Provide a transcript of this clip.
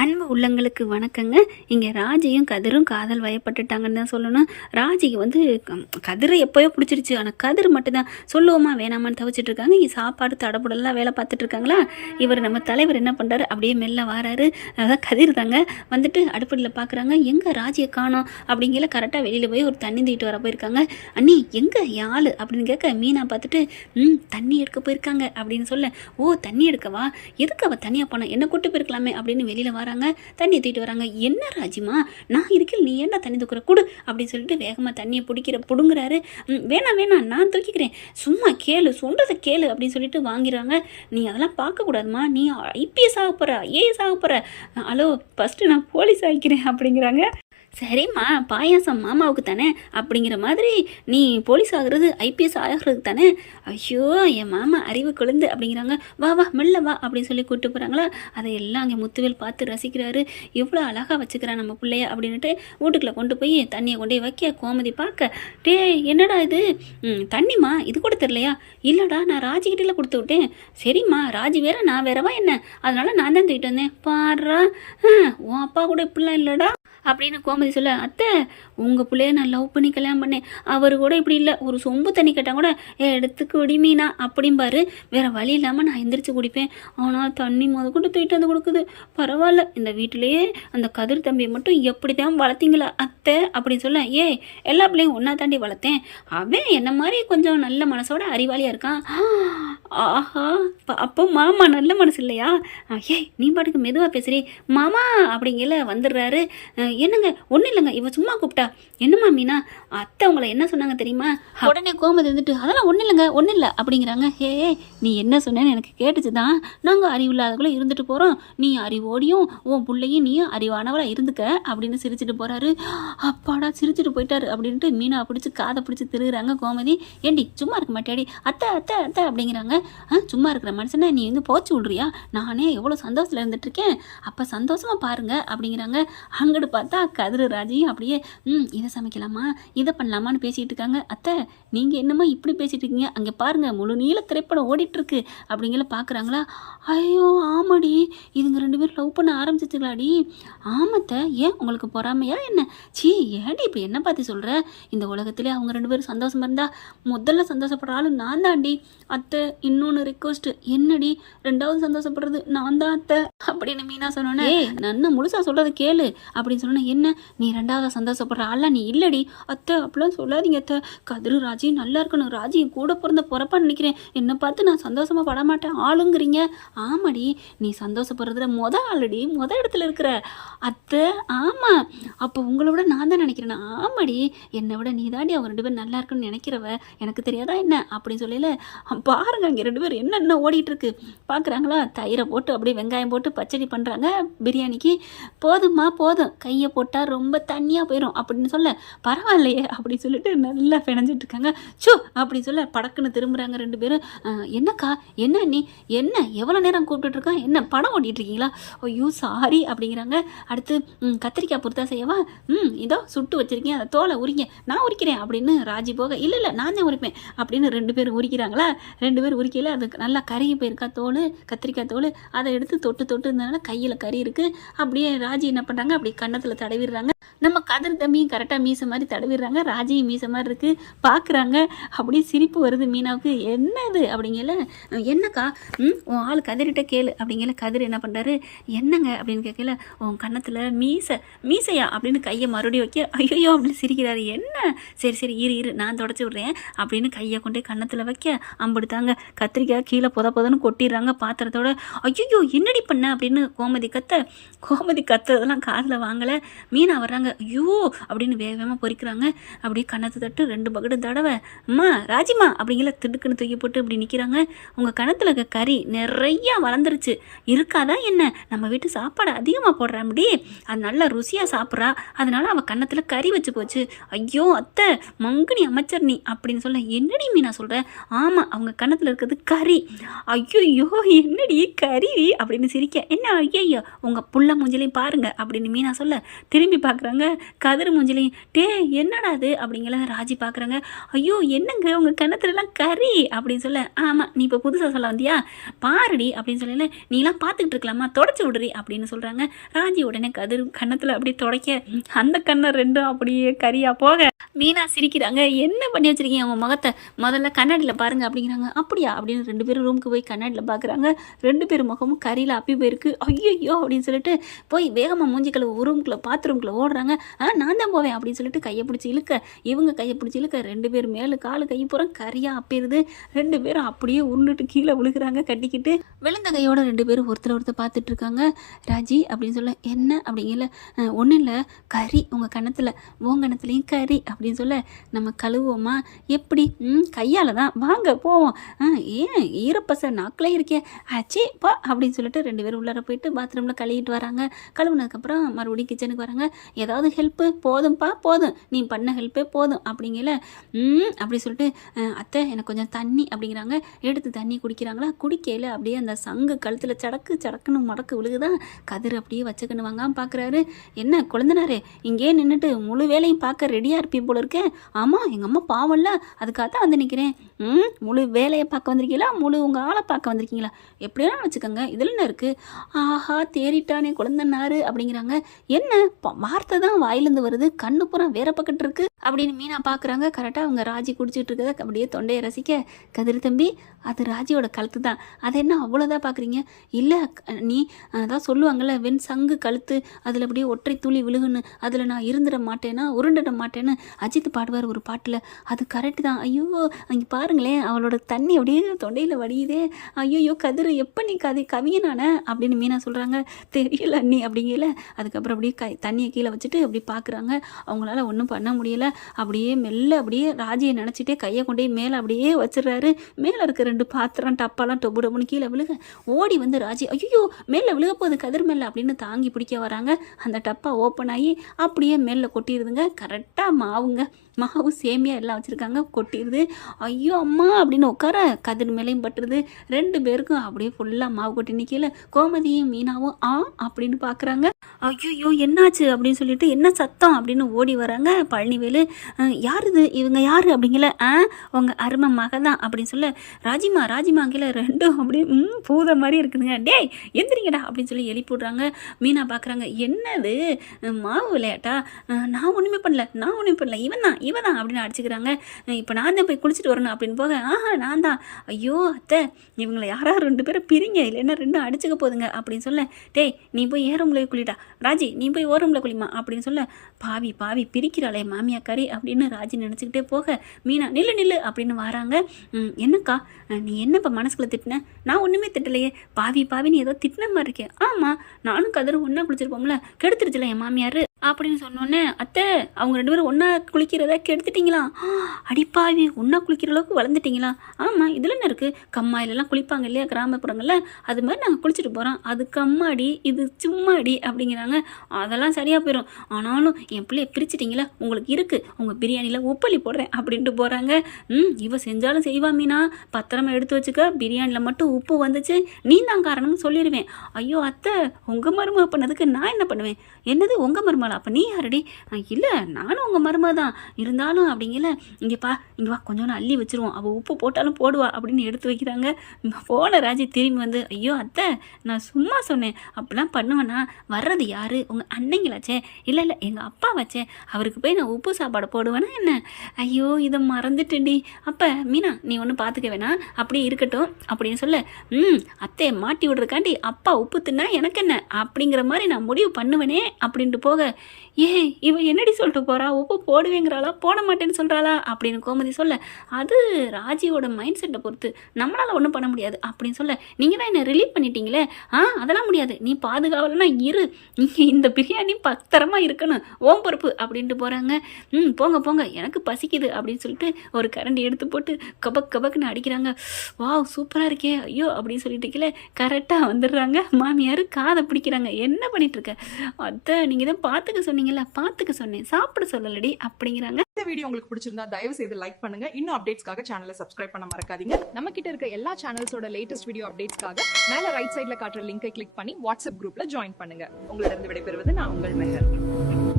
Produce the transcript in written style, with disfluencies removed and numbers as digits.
அன்பு உள்ளங்களுக்கு வணக்கங்க. இங்கே ராஜியும் கதிரும் காதல் வயப்பட்டுட்டாங்கன்னு தான் சொல்லணும். ராஜிக்கு வந்து கதிரை எப்போயோ பிடிச்சிருச்சு. ஆனால் கதிர் மட்டும்தான் சொல்லுவோமா வேணாமான்னு தவிச்சிட்டு இருக்காங்க. இங்கே சாப்பாடு தடபுடலாம் வேலை பார்த்துட்டு இருக்காங்களா. இவர் நம்ம தலைவர் என்ன பண்ணுறாரு, அப்படியே மெல்ல வாராரு. அதான் கதிர் தாங்க வந்துட்டு அடுப்படியில் பார்க்குறாங்க. எங்கே ராஜியை காணோம் அப்படிங்கிற கரெக்டாக வெளியில் போய் ஒரு தண்ணி தீட்டு வர போயிருக்காங்க. அண்ணி எங்கே யாழ் அப்படின்னு கேட்க மீனா பார்த்துட்டு தண்ணி எடுக்க போயிருக்காங்க அப்படின்னு சொல்ல, ஓ தண்ணி எடுக்கவா, எதுக்கு அவள் தனியாக போனா, என்ன கூட்டு போயிருக்கலாமே அப்படின்னு வெளியில் வராங்க. தண்ணியை தூக்கிட்டு வராங்க. என்ன ராஜிமா நான் இருக்கேன், நீ ஏன்டா தண்ணி தூக்குற கொடு அப்படின்னு சொல்லிட்டு வேகமாக தண்ணியை புடுங்குறாரு. வேணாம் வேணாம் நான் தூக்கிக்கிறேன், சும்மா கேளு சொல்கிறத கேளு அப்படின்னு சொல்லிட்டு வாங்கிறாங்க. நீ அதெல்லாம் பார்க்கக்கூடாதுமா, நீ ஐபிஎஸ் ஆக போகிற, ஐஏஎஸ் ஆக போகிற, ஹலோ ஃபஸ்ட்டு நான் போலீஸ் ஆகிக்கிறேன் அப்படிங்கிறாங்க. சரிம்மா பாயாசம் மாமாவுக்கு தானே அப்படிங்கிற மாதிரி நீ போலீஸ் ஆகிறது ஐபிஎஸ் ஆகிறது தானே. ஐயோ என் மாமா அறிவு கொழுந்து அப்படிங்கிறாங்க. வா வா மெல்ல வா அப்படின்னு சொல்லி கூப்பிட்டு போகிறாங்களா. அதையெல்லாம் அங்கே முத்துவேல் பார்த்து ரசிக்கிறாரு. எவ்வளோ அழகாக வச்சுக்கிறான் நம்ம பிள்ளைய அப்படின்ட்டு வீட்டுக்குள்ளே கொண்டு போய் தண்ணியை கொண்டு போய் வைக்க கோமதி பார்க்க, டே என்னடா இது தண்ணிம்மா, இது கூட தெரியலையா? இல்லைடா நான் ராஜிக்கிட்டே கொடுத்து விட்டேன். சரிம்மா ராஜி வேற நான் வேறவா என்ன, அதனால நான் தான் தூக்கிட்டு வந்தேன். பாடுறா உன் அப்பா கூட இப்படிலாம் இல்லைடா அப்படின்னு கோமதி சொல்ல, அத்தை உங்கள் பிள்ளைய நான் லவ் பண்ணி கல்யாணம் பண்ணேன், அவர் கூட இப்படி இல்லை, ஒரு சொம்பு தண்ணி கேட்டால் கூட எடுத்துக்கு விடிமீனா அப்படிம்பாரு, வேறு வழி இல்லாமல் நான் எந்திரிச்சு குடிப்பேன். ஆனால் தண்ணி கொண்டு தூக்கிட்டு வந்து கொடுக்குது. பரவாயில்ல, இந்த வீட்டிலேயே அந்த கதிர் தம்பியை மட்டும் எப்படி தான் வளர்த்தீங்களா அத்தை அப்படின்னு சொல்ல, எல்லா பிள்ளையும் ஒன்றா தாண்டி வளர்த்தேன், அவன் என்ன மாதிரி கொஞ்சம் நல்ல மனசோட அறிவாளியாக இருக்கான். ஆஹா அப்போ மாமா நல்ல மனசு இல்லையா? நீ பாட்டுக்கு மெதுவாக பேசுகிறே மாமா அப்படிங்கல வந்துடுறாரு. என்னங்க ஒன்றும் இல்லைங்க, இவ சும்மா கூப்பிட்டா. என்னம்மா மீனா அத்தை உங்களை என்ன சொன்னாங்க தெரியுமா? உடனே கோமதி வந்துட்டு அதெல்லாம் ஒன்றும் இல்லைங்க ஒன்றும் இல்லை அப்படிங்கிறாங்க. நீ என்ன சொன்னேன்னு எனக்கு கேட்டுச்சு தான், நாங்கள் அறிவில்லாதவங்கள இருந்துட்டு போகிறோம், நீ அறிவோடியும் உன் பிள்ளையும் நீயும் அறிவானவளாக இருந்துக்க அப்படின்னு சிரிச்சுட்டு போகிறாரு. அப்பாடா சிரிச்சுட்டு போயிட்டாரு அப்படின்ட்டு மீனா பிடிச்சி காதை பிடிச்சி திருகுறாங்க கோமதி. ஏண்டி சும்மா இருக்க மாட்டியாடி, அத்தை அத்தை அத்தை அப்படிங்கிறாங்க. சும்மா இருக்கிற மனுஷனை நீ வந்து போச்சு விட்றியா, நானே எவ்வளோ சந்தோஷத்தில் இருந்துட்டுருக்கேன், அப்போ சந்தோஷமாக பாருங்க அப்படிங்கிறாங்க. அங்கிட்டு பார்த்தா கதிர் ராஜியும் அப்படியே இதை சமைக்கலாமா இதை பண்ணலாமான்னு பேசிகிட்டு இருக்காங்க. அத்தை நீங்கள் என்னம்மா இப்படி பேசிகிட்டு இருக்கீங்க, அங்கே பாருங்கள் முழு நீள திரைப்படம் ஓடிட்டுருக்கு அப்படிங்கிற பார்க்குறாங்களா. ஐயோ ஆமாடி, இதுங்க ரெண்டு பேரும் லவ் பண்ண ஆரம்பிச்சிச்சுங்களாடி. ஆமத்தை ஏன் உங்களுக்கு பொறாமையா என்ன? ஏடி இப்போ என்ன பார்த்து சொல்கிற, இந்த உலகத்திலே அவங்க ரெண்டு பேரும் சந்தோஷமாக இருந்தால் முதல்ல சந்தோஷப்படுற ஆளு நான் தான்டி. அத்தை இன்னொன்று ரிக்வஸ்ட், என்னடி ரெண்டாவது சந்தோஷப்படுறது நான் தான் அத்தை அப்படின்னு மீனா சொன்னோன்னே, நான் முழுசாக சொல்கிறத கேளு அப்படின்னு சொன்னேன். என்ன நீ ரெண்டாவது சந்தோஷப்படுற ஆளா நீ இல்லடி அத்தை, அப்படிலாம் சொல்லாதீங்க அத்தை, கதிரு ராஜி நல்லா இருக்கணும், ராஜி கூட பிறந்த பொறப்பா நினைக்கிறேன், என்னை பார்த்து நான் சந்தோஷமா பட மாட்டேன் ஆளுங்கிறீங்க. ஆமாடி நீ சந்தோஷப்படுறதுல ஆல்ரெடி இடத்துல இருக்கிற அத்தை. ஆமாம் அப்போ உங்களை விட நான் தான் நினைக்கிறேன். ஆமாடி என்னை விட நீ தாண்டி அவங்க ரெண்டு பேரும் நல்லா இருக்குன்னு நினைக்கிறவ, எனக்கு தெரியாதா என்ன அப்படின்னு சொல்லல. பாருங்க அங்கே ரெண்டு பேரும் என்னென்ன ஓடிட்டு இருக்கு பார்க்குறாங்களா. தயிரை போட்டு அப்படியே வெங்காயம் போட்டு பச்சடி பண்ணுறாங்க பிரியாணிக்கு. போதும்மா போதும், கையை போட்டால் ரொம்ப தண்ணியாக போயிடும் அப்படின்னு சொல்ல, பரவாயில்லையே அப்படின்னு சொல்லிட்டு நல்லா பிணைஞ்சிட்டு இருக்காங்க. அப்படின்னு சொல்ல படக்குன்னு திரும்புகிறாங்க ரெண்டு பேரும். என்னக்கா என்ன நீ என்ன எவ்வளோ நேரம் கூப்பிட்டுருக்கான், என்ன படம் ஓட்டிகிட்டு இருக்கீங்களா? ஐயோ சாரி அப்படிங்கிறாங்க. அடுத்து கத்திரிக்காய் பொறுத்தா செய்யவா, இதோ சுட்டு வச்சுருக்கேன், அதை தோலை உரிங்க, நான் உரிக்கிறேன் அப்படின்னு ராஜி போக, இல்லை நான் தான் உரிப்பேன் அப்படின்னு ரெண்டு பேரும் உரிக்கிறாங்களா. ரெண்டு பேரும் உரிக்கையில் அது நல்லா கருகி போயிருக்கா தோல், கத்திரிக்காய் தோல், அதை எடுத்து தொட்டு இருந்ததுனால கையில் கறி இருக்குது. அப்படியே ராஜி என்ன பண்ணுறாங்க, அப்படி கன்னத்தில் தடவிடுறாங்க. நம்ம கதிர் தம்பியும் கரெக்டாக மீசை மாதிரி தடவிடுறாங்க. ராஜியும் மீசை மாதிரி இருக்குது பார்க்குறாங்க. அப்படியே சிரிப்பு வருது மீனாவுக்கு. என்னது அப்படிங்கல, என்னக்கா உன் ஆள் கதிரிட்ட கேளு அப்படிங்கல. கதிர் என்ன பண்ணுறாரு, என்னங்க அப்படின்னு கேட்கல, உன் கன்னத்தில் மீசையா அப்படின்னு கையை மறுபடியும் வைக்க, ஐயோ அப்படின்னு சிரிக்கிறாரு. என்ன சரி இரு நான் தொடச்சி விட்றேன் அப்படின்னு கையை கொண்டே கன்னத்தில் வைக்க, அம்பிடுத்தாங்க கத்திரிக்காய் கீழே புதன்னு கொட்டிடுறாங்க பாத்திரத்தோட. ஐயோ என்னடி பண்ண அப்படின்னு கோமதி கத்துறதெல்லாம் காதில் வாங்கலை. மீனா வர்றாங்க. ஐயோ அப்படின்னு வேகமாக பொறிக்கிறாங்க. அப்படியே கன்னத்தை தட்டு 2 பக்கெட்டு தடவை, அம்மா ராஜிமா அப்படிங்கிற திடுக்குன்னு தூக்கி போட்டு இப்படி நிற்கிறாங்க. உங்கள் கணத்தில் இருக்க கறி நிறையா வளர்ந்துருச்சு, இருக்காதான் என்ன, நம்ம வீட்டு சாப்பாடு அதிகமாக போடுறா அப்படி, அது நல்லா ருசியாக சாப்பிட்றா, அதனால அவள் கன்னத்தில் கறி வச்சு போச்சு. ஐயோ அத்தை மங்குனி அமைச்சர் நீ அப்படின்னு சொல்ல, என்னடி மீனா சொல்கிறேன், ஆமாம் அவங்க கன்னத்தில் இருக்கிறது கறி. ஐயோ என்னடி கறி அப்படின்னு சிரிக்க, என்ன ஐயோ உங்கள் புள்ள மூஞ்சிலையும் பாருங்க அப்படின்னு மீனா சொல்ல, திரும்பி பார்க்குறாங்க கதிர் மூஞ்சிலையும். என்னடா அது அப்படிங்கிற ராஜி பார்க்குறாங்க. ஐயோ என்னங்க உங்கள் கன்னத்துலலாம் கறி அப்படின்னு சொல்ல, ஆமாம் நீ இப்போ புதுசாக சொல்ல வந்தியா பாருடி அப்படின்னு சொல்லல, நீலாம் பார்த்துக்கிட்டு இருக்கலாமா, தொடச்சி விடுறி அப்படின்னு சொல்கிறாங்க. ராஜி உடனே கதிர் கன்னத்தில் அப்படியே துடைக்க அந்த கண்ணை ரெண்டும் அப்படியே கரியா போக மீனா சிரிக்கிறாங்க. என்ன பண்ணி வச்சிருக்கீங்க அவங்க முகத்தை, முதல்ல கண்ணாடியில் பாருங்க அப்படிங்கிறாங்க. அப்படியா அப்படின்னு 2 பேரும் ரூமுக்கு போய் கண்ணாடியில் பார்க்குறாங்க. 2 பேர் முகமும் கரியில் அப்பி போயிருக்கு. ஐயோ அப்படின்னு சொல்லிட்டு போய் வேகமாக மூஞ்சி கழுவு ரூமுக்குள்ளே பாத்ரூம்குள்ளே ஓடுறாங்க. நான் தான் போவேன் அப்படின்னு சொல்லிட்டு கையை பிடிச்சி இழுக்க, இவங்க கையை பிடிச்சி இழுக்க 2 பேர் மேலே காலு கை பூரா கரியாக அப்பிடுது. 2 பேரும் அப்படியே உருண்டுட்டு கீழே விழுகிறாங்க. கட்டிக்கிட்டு விழுந்த கையோட 2 பேரும் ஒருத்தர் பார்த்துட்டு இருக்காங்க. ராஜி அப்படின்னு சொல்ல, என்ன அப்படிங்கல, ஒன்றும் இல்லை கறி உங்கள் கன்னத்தில், உன் கன்னத்துலேயும் கறி அப்படின்னு சொல்ல, நம்ம கழுவோமா எப்படி, கையால் தான், வாங்க போவோம், ஏன் ஈரப்பச நாக்கில் இருக்கே, ஆச்சே பா அப்படின்னு சொல்லிட்டு 2 பேரும் உள்ளார போயிட்டு பாத்ரூமில் கழுவிட்டு வராங்க. கழுவுனதுக்கப்புறம் மறுபடியும் கிச்சனுக்கு வராங்க. ஏதாவது ஹெல்ப்பு, போதும்ப்பா போதும், நீ பண்ண ஹெல்ப்பே போதும் அப்படிங்கல. அப்படி சொல்லிட்டு அத்தை எனக்கு கொஞ்சம் தண்ணி அப்படிங்கிறாங்க. எடுத்து தண்ணி குடிக்கிறாங்களா, குடிக்கையில் அப்படியே அந்த சங்கு கழுத்தில் சடக்குன்னு மடக்கு விழுகுதான். கதிர் அப்படியே வச்சுக்கணும் வாங்காமல் பார்க்குறாரு. என்ன குழந்தனாரே இங்கேயே நின்றுட்டு முழு வேலையும் பார்க்க ரெடியாக இருப்பீங்க போல இருக்கேன். ஆமாம் எங்கள் அம்மா பாவம்ல, அதுக்காக தான் வந்து நிற்கிறேன். முழு வேலையை பார்க்க வந்திருக்கீங்களா, முழு உங்கள் ஆளை பார்க்க வந்திருக்கீங்களா, எப்படியெல்லாம் வச்சுக்கோங்க, இதில் என்ன இருக்குது. ஆஹா தேறிட்டானே குழந்தனாரு அப்படிங்கிறாங்க. என்ன வார்த்தை தான் வாயிலேருந்து வருது, கண்ணு பூரா வேற பக்கத்து இருக்கு அப்படின்னு மீனா பார்க்குறாங்க. கரெக்டாக அவங்க ராஜி குடிச்சிட்டு இருக்கதை அப்படியே தொண்டையை ரசிக்க, கதிர் தம்பி அது ராஜியோட கழுத்து தான், அதை என்ன அவ்வளோதான் பார்க்குறீங்க. இல்லை நீ அதான் சொல்லுவாங்கள்ல, வெண் சங்கு கழுத்து, அதில் அப்படியே ஒற்றை துளி விழுகுன்னு, அதில் நான் இருந்துட மாட்டேன்னா உருண்டிட மாட்டேன்னு அஜித் பாடுவார் ஒரு பாட்டில், அது கரெக்டு தான். ஐயோ அங்கே பாருங்களேன் அவளோட தண்ணி அப்படியே தொண்டையில் வடியுதே. ஐயோ கதிர் எப்போ நீ கவியனான அப்படின்னு மீனா சொல்கிறாங்க. தெரியல அண்ணி அப்படிங்கல. அதுக்கப்புறம் அப்படியே தண்ணியை கீழே வச்சுட்டு அப்படி பார்க்குறாங்க. அவங்களால ஒன்றும் பண்ண முடியலை. அப்படியே மெல்ல அப்படியே ராஜியை நினச்சிட்டே கையை கொண்டே மேலே அப்படியே வச்சிடுறாரு. மேலே இருக்க 2 பாத்திரம் டப்பாலாம் டொப்பு டொப்புன்னு கீழே விழுக ஓடி வந்து ராஜி ஐயோ மேலே விழுக போகுது கதிர் மேலே அப்படின்னு தாங்கி பிடிக்க வராங்க. அந்த டப்பா ஓப்பன் ஆகி அப்படியே மேலே கொட்டிடுதுங்க. கரெக்டாக மாவு சேமியா எல்லாம் வச்சுருக்காங்க, கொட்டிடுது. ஐயோ அம்மா அப்படின்னு உட்கார கதிர் மேலேயும் பட்டுருது. 2 பேருக்கும் அப்படியே ஃபுல்லாக மாவு கொட்டி நிற்கல. கோமதியும் மீனாவும் அப்படின்னு பார்க்குறாங்க. ஐயோ என்னாச்சு அப்படின்னு சொல்லிட்டு, என்ன சத்தம் அப்படின்னு ஓடி வராங்க. பழனிவேலு யார் இது, இவங்க யார் அப்படிங்கல. உங்கள் அருமை மக தான் அப்படின்னு சொல்ல, ராஜிமாங்கில 2 அப்படியே பூத மாதிரி இருக்குதுங்க. டேய் எந்திரிங்கடா அப்படின்னு சொல்லி எழுப்பி விட்றாங்க. மீனா பார்க்குறாங்க, என்னது மாவு விளையாட்டா, நான் ஒன்றுமே பண்ணல இவன் தான் அப்படின்னு அடிச்சுக்கிறாங்க. இப்போ நான் தான் போய் குளிச்சுட்டு வரணும் அப்படின்னு போக, நான் தான். ஐயோ அத்தை இவங்களை யாராவது 2 பேரை பிரிங்க, இல்லைன்னா 2 அடிச்சுக்க போதுங்க அப்படின்னு சொல்ல, டேய் நீ போய் ஏறமுலை குளிடா, ராஜி நீ போய் ஓரமுலை குளிமா அப்படின்னு சொல்ல, பாவி பிரிக்கிறாளே மாமியாக்காரி அப்படின்னு ராஜி நினச்சிக்கிட்டே போக, மீனா நில்லு அப்படின்னு வராங்க. என்னக்கா நீ என்ன இப்போ மனசுக்குள்ள திட்டின, நான் ஒன்றுமே திட்டலையே, பாவி நீ ஏதோ திட்டின மாதிரி இருக்கேன். ஆமாம் நானும் கதிரும் ஒன்றா குளிச்சிருப்போம்ல, கெடுத்துருச்சுல என் மாமியார் அப்படின்னு சொன்னோன்னே, அத்தை அவங்க 2 பேரும் ஒன்றா குளிக்கிறத கெடுத்துட்டிங்களா, அடிப்பாவி ஒன்றா குளிக்கிற அளவுக்கு வளர்ந்துட்டிங்களா. ஆமாம் இதில் என்ன இருக்குது, கம்மாயிலெல்லாம் குளிப்பாங்க இல்லையா கிராமப்புறங்களில், அது மாதிரி நாங்கள் குளிச்சுட்டு போகிறோம், அது கம்மாடி இது சும்மாடி அப்படிங்கிறாங்க. அதெல்லாம் சரியாக போயிடும், ஆனாலும் என் பிள்ளைய பிரிச்சிட்டிங்களா, உங்களுக்கு இருக்குது, உங்கள் பிரியாணியில் உப்பள்ளி போடுறேன் அப்படின்ட்டு போகிறாங்க. இவ செஞ்சாலும் செய்வா மீனா, பத்திரமா எடுத்து வச்சுக்க, பிரியாணியில் மட்டும் உப்பு வந்துச்சு நீ தான் காரணம்னு சொல்லிடுவேன். ஐயோ அத்தை உங்கள் மருமக பண்ணதுக்கு நான் என்ன பண்ணுவேன், என்னது உங்கள் மருமகளா, அப்போ நீ யாரடி, இல்லை நானும் உங்கள் மருமக தான், இருந்தாலும் அப்படிங்கல, இங்கே வா கொஞ்சோன்னு அள்ளி வச்சுருவோம், அவள் உப்பு போட்டாலும் போடுவா அப்படின்னு எடுத்து வைக்கிறாங்க. போன ராஜி திரும்பி வந்து, ஐயோ அத்தை நான் சும்மா சொன்னேன், அப்படிலாம் பண்ணுவேன்னா, வர்றது யார் உங்கள் அன்னைங்களாச்சே, இல்லை எங்கள் அப்பா வச்சே, அவருக்கு போய் நான் உப்பு சாப்பாடு போடுவேன்னா என்ன, ஐயோ இதை மறந்துட்டேன்டி. அப்போ மீனா நீ ஒன்றும் பார்த்துக்க வேணாம், அப்படியே இருக்கட்டும் அப்படின்னு சொல்ல, அத்தையை மாட்டி விடுறதுக்காண்டி அப்பா உப்பு தின்னா எனக்கு என்ன அப்படிங்கிற மாதிரி நான் முடிவு பண்ணுவேனே அப்படின்ட்டு போக, இவ என்னடி சொல்லிட்டு போகிறா, உப்பு போடுவேங்கிறாளா போட மாட்டேன்னு சொல்கிறாளா அப்படின்னு கோமதி சொல்ல, அது ராஜியோட மைண்ட் செட்டை பொறுத்து நம்மளால் ஒன்றும் பண்ண முடியாது அப்படின்னு சொல்ல, நீங்கள் தான் என்னை ரிலீவ் பண்ணிட்டீங்களே, அதெல்லாம் முடியாது, நீ பாதுகாவலனா இரு, நீங்கள் இந்த பிரியாணி பத்திரமா இருக்கணும், ஓம் பொறுப்பு அப்படின்ட்டு போகிறாங்க. போங்க எனக்கு பசிக்குது அப்படின்னு சொல்லிட்டு ஒரு கரண்டி எடுத்து போட்டு கபக்குன்னு அடிக்கிறாங்க. வாவ் சூப்பராக இருக்கே ஐயோ அப்படின்னு சொல்லிட்டு கரெக்டாக வந்துடுறாங்க. மாமியார் காதை பிடிக்கிறாங்க, என்ன பண்ணிட்டு இருக்க அத்தை, நீங்கள் தான் பார்த்துக்க சொன்னேன் சாப்பிட சொல்லலடி அப்படிங்கிறாங்க. இந்த வீடியோ உங்களுக்கு பிடிச்சிருந்தா தயவு செய்து லைக் பண்ணுங்க. இன்னும் அப்டேட்ஸ்க்காக சேனலை சப்ஸ்கிரைப் பண்ண மறக்காதீங்க. நம்ம கிட்ட இருக்க எல்லா சேனல்ஸோட லேட்டஸ்ட் வீடியோ அப்டேட்ஸ்க்காக மேல ரைட் சைடுல காட்டுற லிங்கை கிளிக் பண்ணி வாட்ஸ்அப் குரூப்ல ஜாயின் பண்ணுங்க. உங்களிடம் விடைபெறுவது நான் உங்கள் மெஹர்.